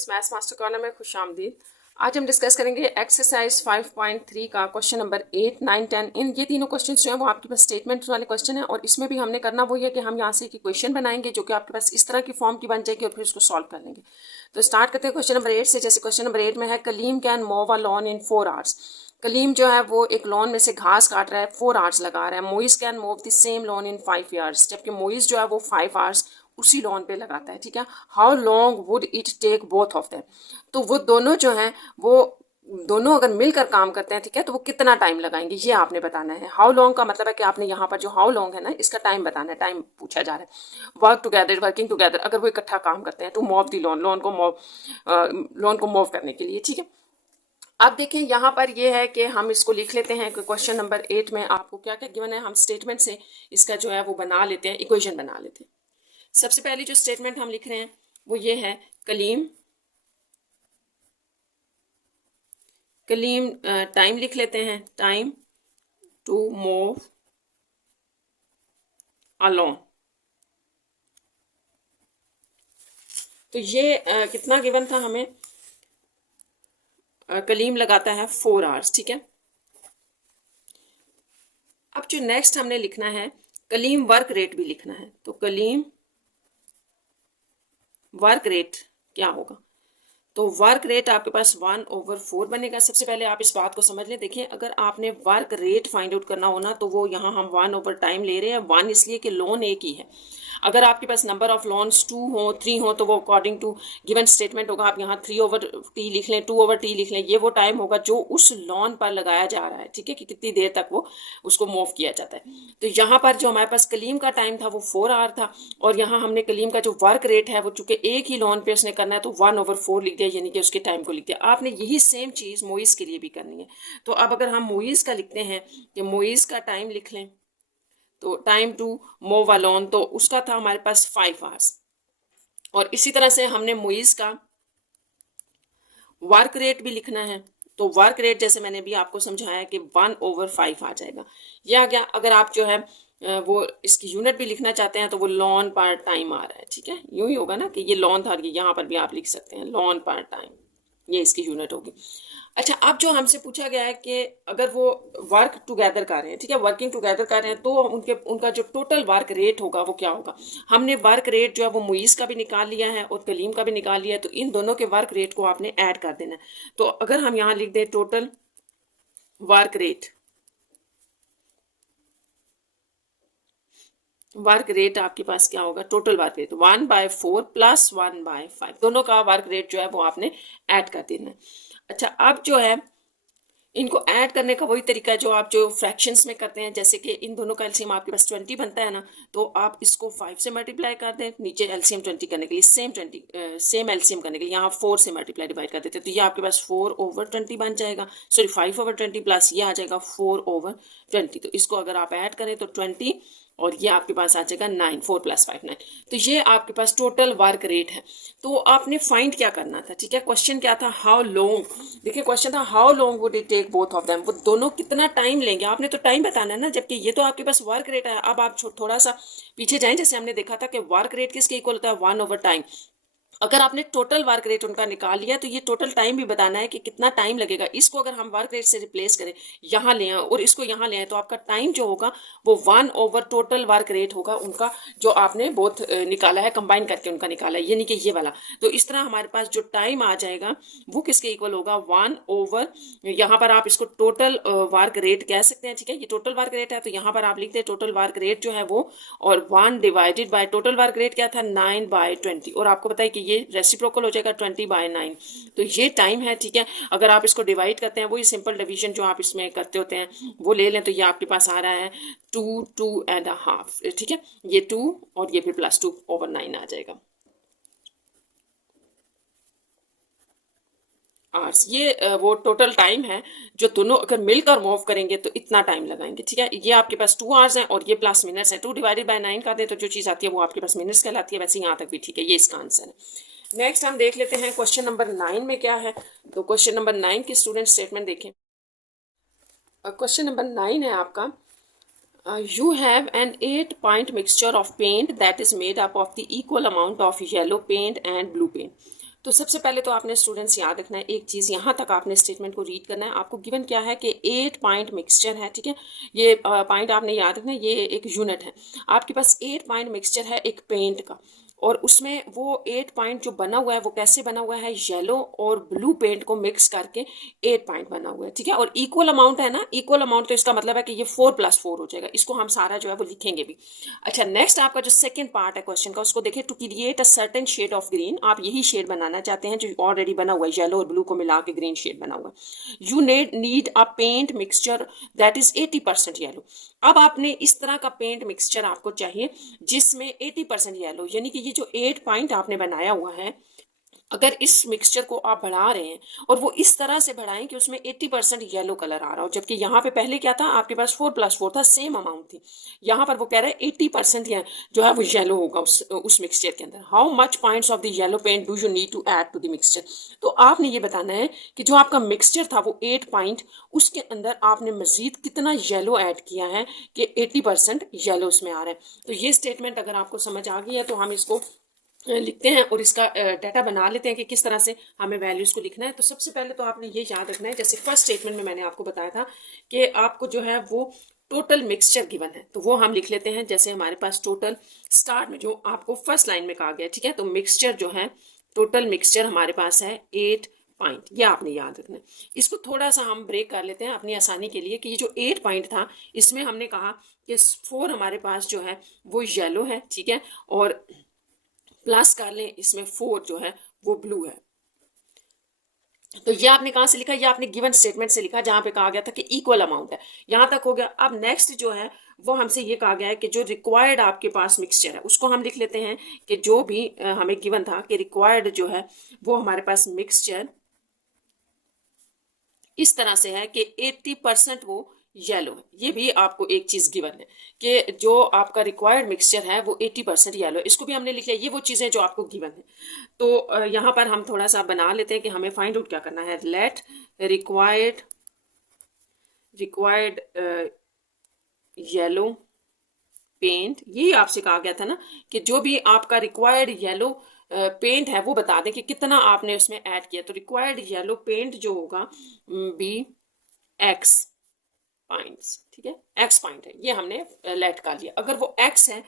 Students, maths master corner में खुश आमदीद। आज हम डिस्कस करेंगे एक्सरसाइज 5.3 का क्वेश्चन नंबर 8, 9, 10। इन ये तीनों क्वेश्चन जो हैं वो आपके पास स्टेटमेंट वाले क्वेश्चन हैं और इसमें भी हमने करना वही है कि हम यहाँ से एक क्वेश्चन बनाएंगे जो कि आपके पास इस तरह की फॉर्म की बन जाएगी और फिर उसको सॉल्व कर लेंगे। तो स्टार्ट करते हैं क्वेश्चन नंबर 8 से। जैसे क्वेश्चन नंबर 8 में है Kaleem can mow a lawn in 4 hours. Kaleem जो है वो एक लॉन में से घास काट रहा है, 4 आवर्स लगा रहा है। Moiz can move the same log in 5 years, जबकि मोइज जो है वो 5 आवर्स उसी लॉन पे लगाता है। ठीक है, how long would it take both of them. तो वो दोनों जो हैं वो दोनों अगर मिलकर काम करते हैं, ठीक है, तो वो कितना टाइम लगाएंगे ये आपने बताना है। हाउ लॉन्ग का मतलब है कि आपने यहाँ पर जो हाउ लॉन्ग है ना, इसका टाइम बताना है, टाइम पूछा जा रहा है। वर्क टुगेदर, वर्किंग टुगेदर, अगर वो इकट्ठा काम करते हैं तो मूव दी लॉन, लॉन को मूव करने के लिए। ठीक है, अब देखें यहाँ पर ये है कि हम इसको लिख लेते हैं कि क्वेश्चन नंबर 8 में आपको क्या क्या गिवन है। हम स्टेटमेंट से इसका जो है वो बना लेते हैं, इक्वेशन बना लेते हैं। सबसे पहली जो स्टेटमेंट हम लिख रहे हैं वो ये है कलीम टाइम लिख लेते हैं, टाइम टू मूव अलोन। तो ये कितना गिवन था हमें, कलीम लगाता है 4 आवर्स। ठीक है, अब जो नेक्स्ट हमने लिखना है कलीम वर्क रेट भी लिखना है। तो कलीम वर्क रेट क्या होगा, तो वर्क रेट आपके पास 1/4 बनेगा। सबसे पहले आप इस बात को समझ लें। देखिए, अगर आपने वर्क रेट फाइंड आउट करना हो ना, तो वो यहाँ हम 1/टाइम ले रहे हैं। 1 इसलिए कि लोन एक ही है। अगर आपके पास नंबर ऑफ लोन्स 2 हो 3 हो तो वो अकॉर्डिंग टू गिवन स्टेटमेंट होगा। आप यहाँ 3/t लिख लें, 2/t लिख लें, ये वो टाइम होगा जो उस लोन पर लगाया जा रहा है। ठीक है, कि कितनी देर तक वो उसको मूव किया जाता है। तो यहाँ पर जो हमारे पास कलीम का टाइम था वो 4 आवर था, और यहाँ हमने कलीम का जो वर्क रेट है वो चूंकि एक ही लोन पे उसने करना है तो 1/4 लिख दिया, यानी कि उसके टाइम को लिख दिया। आपने यही सेम चीज़ मोइस के लिए भी करनी है। तो अब अगर हम मोइस का लिखते हैं कि मोइस का टाइम लिख लें, तो टाइम टू मूव अलोन, तो उसका था हमारे पास 5 आवर्स। और इसी तरह से हमने मोइस का वर्क रेट भी लिखना है। तो वर्क रेट जैसे मैंने भी आपको समझाया कि 1/5 आ जाएगा। यह आ गया। अगर आप जो है वो इसकी यूनिट भी लिखना चाहते हैं तो वो लॉन पर टाइम आ रहा है। ठीक है, यूं ही होगा ना कि ये लॉन था, यहाँ पर भी आप लिख सकते हैं लॉन पर टाइम, ये इसकी यूनिट होगी। अच्छा, अब जो हमसे पूछा गया है कि अगर वो वर्क टुगेदर कर रहे हैं, ठीक है, वर्किंग टुगेदर कर रहे हैं, तो उनका जो टोटल वर्क रेट होगा वो क्या होगा। हमने वर्क रेट जो है वो मुइस का भी निकाल लिया है और कलीम का भी निकाल लिया है। तो इन दोनों के वर्क रेट को आपने ऐड कर देना है। तो अगर हम यहाँ लिख दें total work rate, work rate आपके पास क्या होगा, टोटल वर्क रेट 1/4 प्लस 1/5, दोनों का वर्क रेट जो है वो आपने ऐड कर देना है। अच्छा, अब जो है इनको ऐड करने का वही तरीका है जो आप जो फ्रैक्शंस में करते हैं। जैसे कि इन दोनों का एलसीएम आपके पास 20 बनता है ना, तो आप इसको 5 से मल्टीप्लाई कर दें, नीचे एलसीएम 20 करने के लिए, सेम एलसीएम करने के लिए यहाँ 4 से मल्टीप्लाई डिवाइड कर देते हैं। तो ये आपके पास 4/20 बन जाएगा, सॉरी 5/20 प्लस ये आ जाएगा 4/20। तो इसको अगर आप ऐड करें तो 20 और ये आपके पास आ जाएगा 9, 4 + 5 9। तो ये आपके पास टोटल वर्क रेट है। तो आपने फाइंड क्या करना था, ठीक है। क्वेश्चन क्या था, हाउ लॉन्ग। देखिए क्वेश्चन था how long would it take both of them, वो दोनों कितना टाइम लेंगे, आपने तो टाइम बताना है ना, जबकि ये तो आपके पास वर्क रेट है। अब आप थोड़ा सा पीछे जाएं, जैसे हमने देखा था कि वर्क रेट किसके इक्वल होता है, 1/टाइम। अगर आपने टोटल वर्क रेट उनका निकाल लिया तो ये टोटल टाइम भी बताना है कि कितना टाइम लगेगा। इसको अगर हम वर्क रेट से रिप्लेस करें, यहाँ ले आए और इसको यहाँ ले आए, तो आपका टाइम जो होगा वो 1/, टोटल वर्क रेट होगा उनका, जो आपने बोथ निकाला है, कंबाइन करके उनका निकाला है, यानी कि ये वाला। तो इस तरह हमारे पास जो टाइम आ जाएगा वो किसके इक्वल होगा, 1/, यहाँ पर आप इसको टोटल वर्क रेट कह सकते हैं। ठीक है, ये टोटल वर्क रेट है, तो यहाँ पर आप लिखते हैं टोटल वर्क रेट जो है वो, और 1 divided by total work rate क्या था, 9/20। और आपको पता है कि ये रेसिप्रोकल हो जाएगा 20/9। तो ये टाइम है। ठीक है, अगर आप इसको डिवाइड करते हैं, वही सिंपल डिवीजन जो आप इसमें करते होते हैं वो ले लें, तो ये आपके पास आ रहा है 2.5। ठीक है, ये 2 और ये फिर +2/9 आ जाएगा आवर्स। ये वो टोटल टाइम है जो दोनों अगर मिलकर मूव करेंगे तो इतना टाइम लगाएंगे। ठीक है, ये आपके पास 2 आवर्स हैं और ये प्लस मिनट्स है। 2 डिवाइडेड बाय 9 कर दें तो जो चीज़ आती है वो आपके पास मिनट्स कहलाती है। वैसे यहाँ तक भी ठीक है, ये इसका आंसर है। नेक्स्ट हम देख लेते हैं क्वेश्चन नंबर 9 में क्या है। तो क्वेश्चन नंबर 9 की स्टूडेंट स्टेटमेंट देखें। क्वेश्चन नंबर 9 है आपका, you have an 8-point mixture of paint that is made up of the equal amount of yellow paint and blue paint. तो सबसे पहले तो आपने स्टूडेंट्स याद रखना है एक चीज़, यहाँ तक आपने स्टेटमेंट को रीड करना है। आपको गिवन क्या है कि 8 पॉइंट मिक्सचर है, ठीक है। ये पॉइंट आपने याद रखना है, ये एक यूनिट है। आपके पास 8 पॉइंट मिक्सचर है एक पेंट का, और उसमें वो 8 पॉइंट जो बना हुआ है वो कैसे बना हुआ है, येलो और ब्लू पेंट को मिक्स करके 8 पॉइंट बना हुआ है, ठीक है। और इक्वल अमाउंट है ना, इक्वल अमाउंट, तो इसका मतलब है कि ये 4 + 4 हो जाएगा। इसको हम सारा जो है वो लिखेंगे भी। अच्छा, नेक्स्ट आपका जो सेकंड पार्ट है क्वेश्चन का, उसको देखिए। To create a certain shade of green, आप यही शेड बनाना चाहते हैं जो ऑलरेडी बना हुआ है, येलो और ब्लू को मिला के ग्रीन शेड बना हुआ है। You need a paint mixture that is 80% yellow. अब आपने इस तरह का पेंट मिक्सचर आपको चाहिए जिसमें 80% येलो, यानी कि ये जो 8 पॉइंट आपने बनाया हुआ है, अगर इस मिक्सचर को आप बढ़ा रहे हैं और वो इस तरह से बढ़ाएं कि उसमें 80% येलो कलर आ रहा हो, जबकि यहाँ पे पहले क्या था, आपके पास 4 + 4 था, सेम अमाउंट थी। यहाँ पर वो कह रहा है 80% जो है वो येलो होगा उस मिक्सचर के अंदर। How much points of the yellow paint do you need to add to the mixture. तो आपने ये बताना है कि जो आपका मिक्सचर था वो 8 पॉइंट, उसके अंदर आपने मजीद कितना येलो ऐड किया है कि 80% येलो उसमें आ रहा है। तो ये स्टेटमेंट अगर आपको समझ आ गई है तो हम इसको लिखते हैं और इसका डाटा बना लेते हैं कि किस तरह से हमें वैल्यूज़ को लिखना है। तो सबसे पहले तो आपने ये याद रखना है, जैसे फर्स्ट स्टेटमेंट में मैंने आपको बताया था कि आपको जो है वो टोटल मिक्सचर गिवन है, तो वो हम लिख लेते हैं। जैसे हमारे पास टोटल स्टार्ट में जो आपको फर्स्ट लाइन में कहा गया, ठीक है, तो मिक्सचर जो है, टोटल मिक्सचर हमारे पास है 8 पॉइंट, ये आपने याद रखना है। इसको थोड़ा सा हम ब्रेक कर लेते हैं अपनी आसानी के लिए कि ये जो 8 पॉइंट था, इसमें हमने कहा कि 4 हमारे पास जो है वो येलो है, ठीक है, और प्लस कर लें इसमें 4 जो है वो ब्लू है। तो ये आपने कहाँ से लिखा, ये आपने गिवन स्टेटमेंट से लिखा जहां पे कहा गया था कि इक्वल अमाउंट है। यहां तक हो गया। अब नेक्स्ट जो है वो हमसे ये कहा गया है कि जो रिक्वायर्ड आपके पास मिक्सचर है उसको हम लिख लेते हैं कि जो भी हमें गिवन था कि रिक्वायर्ड जो है वो हमारे पास मिक्सचर इस तरह से है कि 80% वो येलो है। ये भी आपको एक चीज गिवन है कि जो आपका रिक्वायर्ड मिक्सचर है वो 80% येलो है। इसको भी हमने लिख लिया। ये वो चीजें जो आपको गिवन है। तो यहाँ पर हम थोड़ा सा बना लेते हैं कि हमें फाइंड आउट क्या करना है। लेट रिक्वायर्ड येलो पेंट, ये आपसे कहा गया था ना कि जो भी आपका रिक्वायर्ड येलो पेंट है वो बता दें कि कितना आपने उसमें ऐड किया। तो रिक्वायर्ड येलो पेंट जो होगा बी एक्स पॉइंट्स, ठीक है, एक्स पॉइंट है, ये हमने लेट कर लिया। अगर वो एक्स है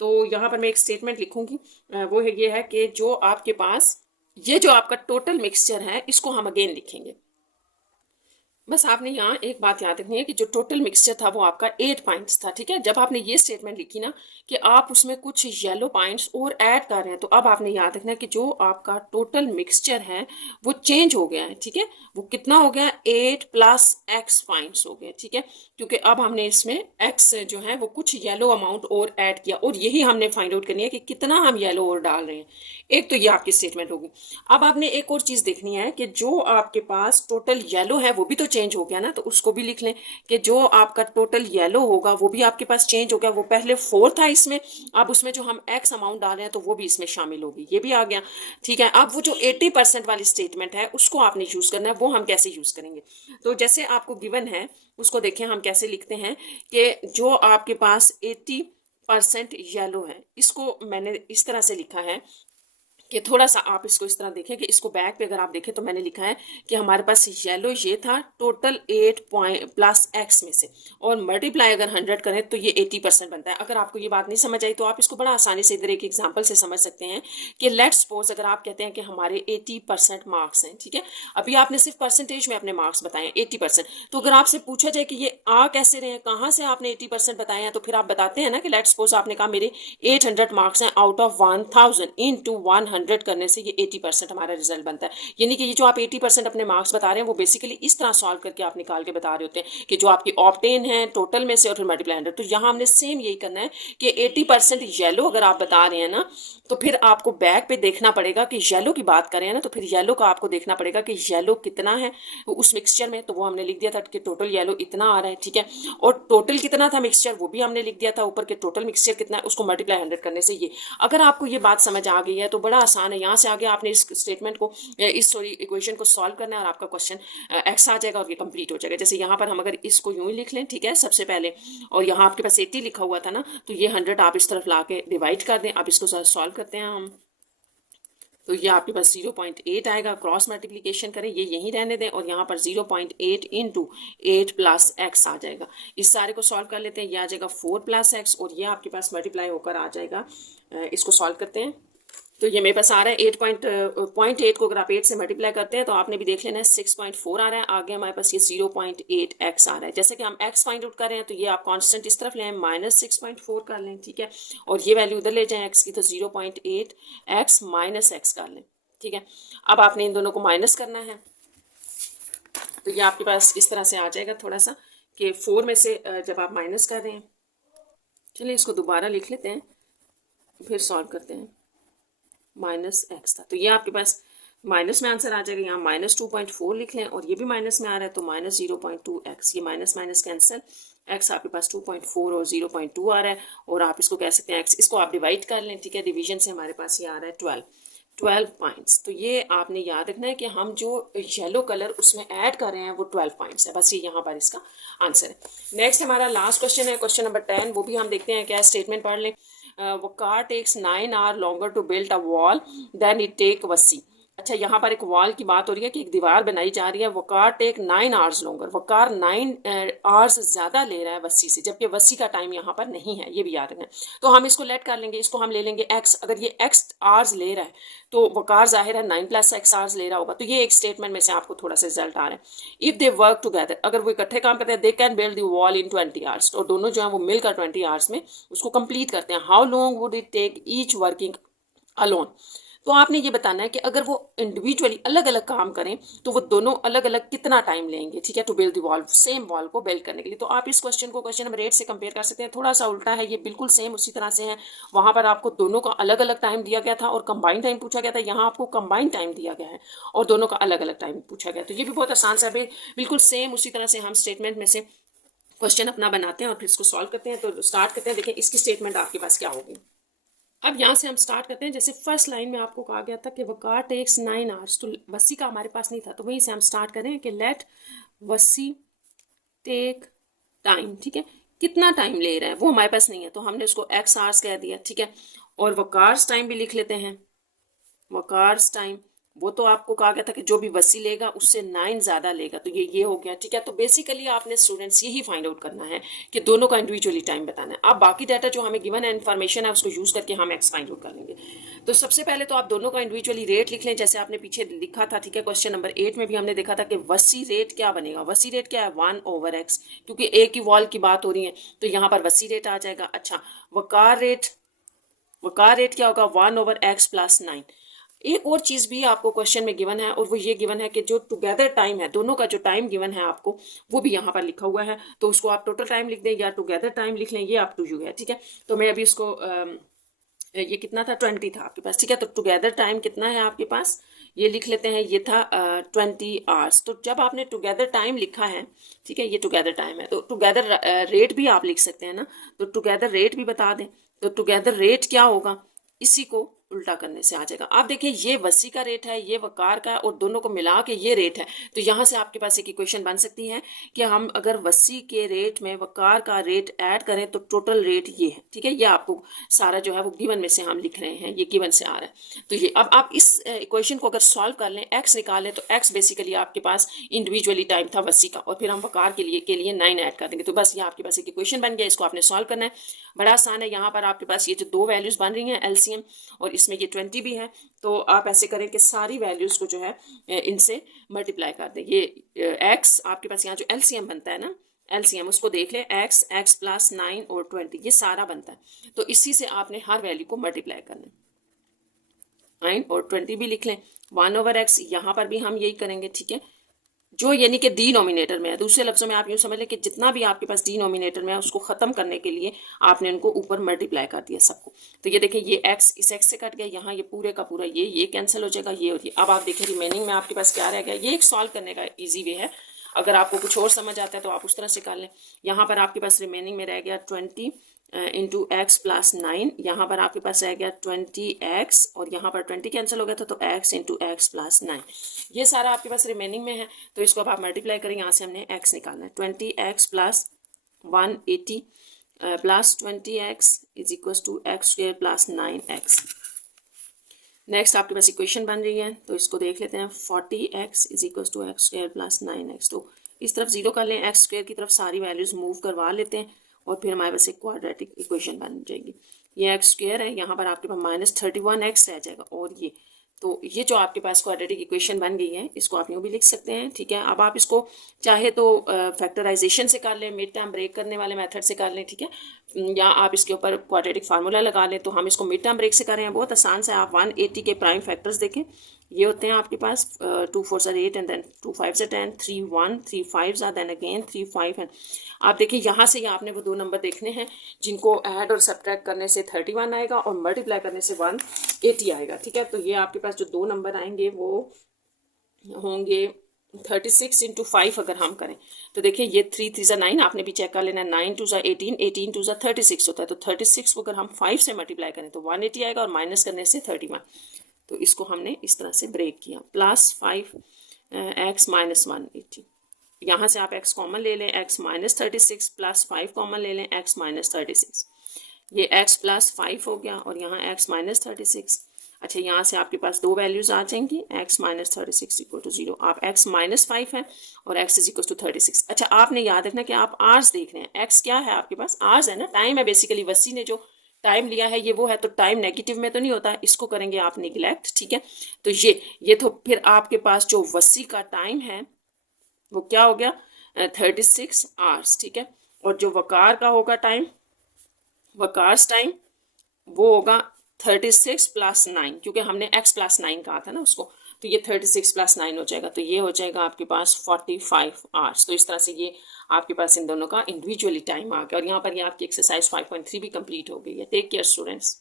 तो यहाँ पर मैं एक स्टेटमेंट लिखूंगी, वो है ये है कि जो आपके पास ये जो आपका टोटल मिक्सचर है इसको हम अगेन लिखेंगे। बस आपने यहाँ एक बात याद रखनी है कि जो टोटल मिक्सचर था वो आपका 8 पॉइंट्स था, ठीक है। जब आपने ये स्टेटमेंट लिखी ना कि आप उसमें कुछ येलो पॉइंट्स और ऐड कर रहे हैं, तो अब आपने याद रखना है कि जो आपका टोटल मिक्सचर है वो चेंज हो गया है, ठीक है। वो कितना हो गया, 8 + x पॉइंट्स हो गए, ठीक है, क्योंकि अब हमने इसमें x जो है वो कुछ येलो अमाउंट और ऐड किया, और यही हमने फाइंड आउट करनी है कि कितना हम येलो और डाल रहे हैं। एक तो ये आपकी स्टेटमेंट होगी। अब आपने एक और चीज देखनी है कि जो आपके पास टोटल येलो है वो भी तो चेंज हो गया ना, तो उसको भी लिख लें कि जो आपका टोटल येलो होगा वो भी आपके पास चेंज हो गया। वो पहले 4 था इसमें, अब उसमें जो हम एक्स अमाउंट डाल रहे हैं तो वो भी इसमें शामिल होगी, ये भी आ गया, ठीक है। अब वो जो 80% वाली स्टेटमेंट है उसको आपने यूज करना है। वो हम कैसे यूज करेंगे, तो जैसे आपको गिवन है उसको देखें हम कैसे लिखते हैं कि जो आपके पास 80% येलो है, इसको मैंने इस तरह से लिखा है कि थोड़ा सा आप इसको इस तरह देखें कि इसको बैक पे अगर आप देखें तो मैंने लिखा है कि हमारे पास येलो ये था टोटल 8 पॉइंट प्लस एक्स में से, और मल्टीप्लाई अगर 100 करें तो ये 80% बनता है। अगर आपको ये बात नहीं समझ आई तो आप इसको बड़ा आसानी से इधर एक एग्जाम्पल से समझ सकते हैं कि लेट सपोज अगर आप कहते हैं कि हमारे 80% मार्क्स हैं, ठीक है, अभी आपने सिर्फ परसेंटेज में अपने मार्क्स बताए 80%, तो अगर आपसे पूछा जाए कि ये आ कैसे रहे हैं, कहाँ से आपने 80% बताए हैं, तो फिर आप बताते हैं ना कि लेट सपोज आपने कहा मेरे 800 मार्क्स हैं आउट ऑफ 1000 इंटू 100 करने से ये 80% हमारा रिजल्ट बनता है। यानी कि ये जो आप 80% अपने मार्क्स बता रहे हैं वो बेसिकली इस तरह सॉल्व करके आप निकाल के बता रहे होते हैं कि जो आपकी ऑप्टेन है टोटल में से और फिर मल्टीप्लाई 100। तो यहाँ हमने सेम यही करना है कि 80% येलो अगर आप बता रहे हैं ना, तो फिर आपको बैक पे देखना पड़ेगा कि येलो की बात करें ना, तो फिर येलो का आपको देखना पड़ेगा कि येलो कितना है उस मिक्सचर में, तो वो हमने लिख दिया था कि टोटल येलो इतना आ रहा है, ठीक है। और टोटल कितना था मिक्सचर वो भी हमने लिख दिया था ऊपर के टोटल मिक्सचर कितना है उसको मल्टीप्लाई 100 करने से ये। अगर आपको ये बात समझ आ गई है तो बड़ा आसान है, यहाँ से आगे आपने इस स्टेटमेंट को इस सॉरी इक्वेशन को सॉल्व करना है और आपका क्वेश्चन एक्स आ जाएगा और ये कंप्लीट हो जाएगा। जैसे यहाँ पर हम अगर इसको यूं ही लिख लें, ठीक है, सबसे पहले, और यहाँ आपके पास 80 लिखा हुआ था ना, तो ये 100 आप इस तरफ ला के डिवाइड कर दें। अब इसको सॉल्व करते हैं हम। तो ये आपके पास 0.8 आएगा। क्रॉस मल्टीप्लिकेशन करें, ये यहीं रहने दें और यहाँ पर 0.8 इंटू 8 प्लस एक्स आ जाएगा। इस सारे को सॉल्व कर लेते हैं, ये आ जाएगा 4 प्लस एक्स और ये आपके पास मल्टीप्लाई होकर आ जाएगा। इसको सॉल्व करते हैं तो ये मेरे पास आ रहा है 8.8 को अगर आप 8 से मल्टीप्लाई करते हैं तो आपने भी देख लेना है 6.4 आ रहा है। आगे हमारे पास ये 0.8x आ रहा है। जैसे कि हम x फाइंड आउट कर रहे हैं तो ये आप कांस्टेंट इस तरफ ले आए, -6.4 कर लें, ठीक है, और ये वैल्यू उधर ले जाएं x की, तो 0.8x माइनस x कर लें, ठीक है। अब आपने इन दोनों को माइनस करना है तो ये आपके पास इस तरह से आ जाएगा थोड़ा सा कि 4 में से जब आप माइनस कर रहे हैं, चलिए इसको दोबारा लिख लेते हैं फिर सॉल्व करते हैं। -x था तो ये आपके पास माइनस में आंसर आ जाएगा। यहाँ -2.4 लिख लें और ये भी माइनस में आ रहा है तो -0.2x, ये माइनस माइनस कैंसिल, x आपके पास 2.4 और 0.2 आ रहा है और आप इसको कह सकते हैं x, इसको आप डिवाइड कर लें, ठीक है। डिवीजन से हमारे पास ये आ रहा है 12 पॉइंट्स। तो ये आपने याद रखना है कि हम जो येलो कलर उसमें ऐड कर रहे हैं वो 12 पॉइंट्स है, बस ये यहाँ पर इसका आंसर है। नेक्स्ट हमारा लास्ट क्वेश्चन है, क्वेश्चन नंबर 10, वो भी हम देखते हैं क्या स्टेटमेंट पढ़ लें। Kar takes 9 hour longer to build a wall than it take Wasi. अच्छा, यहाँ पर एक वॉल की बात हो रही है कि एक दीवार बनाई जा रही है। वकार टेक 9 आवर्स लॉन्गर, वकार 9 आवर्स ज़्यादा ले रहा है वसी से, जबकि वसी का टाइम यहाँ पर नहीं है, ये भी याद रखना। तो हम इसको लेट कर लेंगे, इसको हम ले लेंगे x। अगर ये x आवर्स ले रहा है तो वकार जाहिर है 9 + x आवर्स ले रहा होगा। तो ये एक स्टेटमेंट में से आपको थोड़ा सा रिजल्ट आ रहा है। इफ़ दे वर्क टुगेदर, अगर वो इकट्ठे काम करते हैं, they can build the wall in 20 hours, और दोनों जो है वो मिलकर 20 आवर्स में उसको कंप्लीट करते हैं। How long would it take each working alone. तो आपने ये बताना है कि अगर वो इंडिविजुअली अलग अलग काम करें तो वो दोनों अलग अलग कितना टाइम लेंगे, ठीक है, to build the wall, same wall को बिल्ड करने के लिए। तो आप इस क्वेश्चन को क्वेश्चन नंबर 8 से कंपेयर कर सकते हैं। थोड़ा सा उल्टा है, ये बिल्कुल सेम उसी तरह से है। वहां पर आपको दोनों का अलग अलग टाइम दिया गया था और कंबाइंड टाइम पूछा गया था, यहाँ आपको कंबाइंड टाइम दिया गया है और दोनों का अलग अलग टाइम पूछा गया। तो ये भी बहुत आसान सा, बिल्कुल सेम उसी तरह से हम स्टेटमेंट में से क्वेश्चन अपना बनाते हैं और फिर इसको सॉल्व करते हैं। तो स्टार्ट करते हैं, देखिए इसकी स्टेटमेंट आपके पास क्या होगी। अब यहाँ से हम स्टार्ट करते हैं। जैसे फर्स्ट लाइन में आपको कहा गया था कि वकार टेक्स 9 आवर्स, तो वसी का हमारे पास नहीं था, तो वहीं से हम स्टार्ट करें कि लेट वसी टेक टाइम, ठीक है, कितना टाइम ले रहा है वो हमारे पास नहीं है तो हमने उसको x आवर्स कह दिया, ठीक है। और वकार्स टाइम भी लिख लेते हैं। वकार्स टाइम वो तो आपको कहा गया था कि जो भी वसी लेगा उससे 9 ज़्यादा लेगा, तो ये हो गया, ठीक है। तो बेसिकली आपने स्टूडेंट्स यही फाइंड आउट करना है कि दोनों का इंडिविजुअली टाइम बताना है। आप बाकी डाटा जो हमें गिवन है, इन्फॉर्मेशन है, उसको यूज़ करके हम एक्स फाइंड आउट कर लेंगे। तो सबसे पहले तो आप दोनों का इंडिविजुअली रेट लिख लें, जैसे आपने पीछे लिखा था, ठीक है। क्वेश्चन नंबर 8 में भी हमने देखा था कि वसी रेट क्या बनेगा। वसी रेट क्या है, 1/x, क्योंकि एक ही वॉल की बात हो रही है तो यहाँ पर वसी रेट आ जाएगा। अच्छा, वकार रेट क्या होगा, 1/x + 9। एक और चीज़ भी आपको क्वेश्चन में गिवन है और वो ये गिवन है कि जो टुगेदर टाइम है, दोनों का जो टाइम गिवन है आपको वो भी यहाँ पर लिखा हुआ है। तो उसको आप टोटल टाइम लिख दें या टुगेदर टाइम लिख लें, ये आप टू यू है, ठीक है। तो मैं अभी इसको ये कितना था, 20 था आपके पास, ठीक है। तो टुगेदर टाइम कितना है आपके पास, ये लिख लेते हैं, ये था 20 आवर्स। तो जब आपने टुगेदर टाइम लिखा है, ठीक है, ये टुगेदर टाइम है, तो टुगेदर रेट भी आप लिख सकते हैं ना, तो टुगेदर रेट भी बता दें। तो टुगेदर रेट क्या होगा, इसी को उल्टा करने से आ जाएगा। आप देखिए ये वसी का रेट है, ये वकार का है और दोनों को मिला के ये रेट है। तो यहाँ से आपके पास एक इक्वेशन बन सकती है कि हम अगर वसी के रेट में वकार का रेट ऐड करें तो टोटल रेट ये है, ठीक है। ये आपको सारा जो है वो गिवन में से हम लिख रहे हैं, ये गिवन से आ रहा है। तो ये अब आप इस इक्वेशन को अगर सॉल्व कर लें, एक्स निकालें, तो एक्स बेसिकली आपके पास इंडिविजुअली टाइम था वसी का और फिर हम वकार के लिए 9 ऐड कर देंगे। तो बस ये आपके पास एक इक्वेशन बन गया, इसको आपने सॉल्व करना है, बड़ा आसान है। यहाँ पर आपके पास ये जो दो वैल्यूज बन रही हैं एलसीएम और इसमें ये 20 भी है, तो आप ऐसे करें कि सारी वैल्यूज को जो है इनसे मल्टीप्लाई कर दें। ये एक्स आपके पास यहाँ जो एलसीएम बनता है ना, एलसीएम उसको देख लें, एक्स + 9 और 20 ये सारा बनता है। तो इसी से आपने हर वैल्यू को मल्टीप्लाई करना है। 9 और 20 भी लिख लें, 1/x यहाँ पर भी हम यही करेंगे, ठीक है, जो यानी कि डिनोमिनेटर में है। दूसरे लफ्जों में आप यूँ समझ लें कि जितना भी आपके पास डिनोमिनेटर में है उसको ख़त्म करने के लिए आपने उनको ऊपर मल्टीप्लाई कर दिया सबको। तो ये देखिए, ये x इस x से कट गया, यहाँ ये पूरे का पूरा ये कैंसिल हो जाएगा, ये और ये। अब आप देखिए रिमेनिंग में आपके पास क्या रह गया। ये एक सॉल्व करने का ईजी वे है, अगर आपको कुछ और समझ आता है तो आप उस तरह से कर लें। यहाँ पर आपके पास रिमेनिंग में रह गया 20 इंटू x + 9, यहाँ पर आपके पास रह गया 20x और यहाँ पर 20 कैंसिल हो गया था तो x इंटू x + 9, ये सारा आपके पास रिमेनिंग में है। तो इसको अब आप मल्टीप्लाई करें, यहाँ से हमने x निकालना है। 20x + 180 + 20x = x² + 9x। Next आपके पास इक्वेशन बन रही है, तो इसको देख लेते हैं। 40x is equal to x square plus 9x। तो इस तरफ जीरो कर लें, एक्स स्क्वायर की तरफ सारी वैल्यूज मूव करवा लेते हैं और फिर हमारे पास एक क्वाड्रेटिक इक्वेशन बन जाएगी। ये एक्स स्क्वायर है, यहाँ पर आपके पास -31x रह जाएगा, और ये जो आपके पास क्वाड्रेटिक इक्वेशन बन गई है, इसको आप यूँ भी लिख सकते हैं, ठीक है। अब आप इसको चाहे तो फैक्टराइजेशन से कर लें, मिड टर्म ब्रेक करने वाले मेथड से कर लें, ठीक है, या आप इसके ऊपर क्वाड्रेटिक फार्मूला लगा लें। तो हम इसको मिड टर्म ब्रेक से कर रहे हैं, बहुत आसान से। आप 180 के प्राइम फैक्टर्स देखें, ये होते हैं आपके पास 2 4 are 8 and then 2 5 are 10, 3 1, 3 5 are then again 3 5 है। आप देखिए यहाँ से आपने वो दो नंबर देखने हैं जिनको ऐड और सब्ट्रैक्ट करने से 31 आएगा और मल्टीप्लाई करने से 180 आएगा, ठीक है। तो ये आपके पास जो दो नंबर आएंगे वो होंगे 36 इंटू 5 अगर हम करें तो देखिए ये 3 3 ज़ा 9, आपने भी चेक कर लेना, 9 2 ज़ा 18, 18 2 ज़ा 36 होता है। तो 36 को अगर हम 5 से मल्टीप्लाई करें तो 180 आएगा और माइनस करने से 31। तो इसको हमने इस तरह से ब्रेक किया, +5x माइनस 180। यहाँ से आप x कॉमन ले लें, x माइनस 36 प्लस 5 कॉमन ले लें, x माइनस 36। ये x प्लस 5 हो गया और यहाँ x माइनस 36। अच्छा, यहाँ से आपके पास दो वैल्यूज आ जाएंगी, x माइनस 36 इक्वल टू 0। आप x माइनस 5 है और x इज इक्वल टू 36। अच्छा, आपने याद रखना कि आप आर्स देख रहे हैं, x क्या है आपके पास, आर्स है ना, टाइम है बेसिकली। वसी ने जो टाइम लिया है ये वो है, तो टाइम नेगेटिव में तो नहीं होता, इसको करेंगे आप निगलेक्ट, ठीक है। तो ये तो फिर आपके पास जो वसी का टाइम है वो क्या हो गया, 36 आवर्स, ठीक है। और जो वकार का होगा टाइम, वकार्स टाइम, वो होगा 36 प्लस 9, क्योंकि हमने x प्लस 9 कहा था ना उसको, तो ये 36 प्लस 9 हो जाएगा। तो ये हो जाएगा आपके पास 45 आवर्स। तो इस तरह से ये आपके पास इन दोनों का इंडिविजुअली टाइम आ गया और यहाँ पर ये आपकी एक्सरसाइज 5.3 भी कंप्लीट हो गई है। Take care students.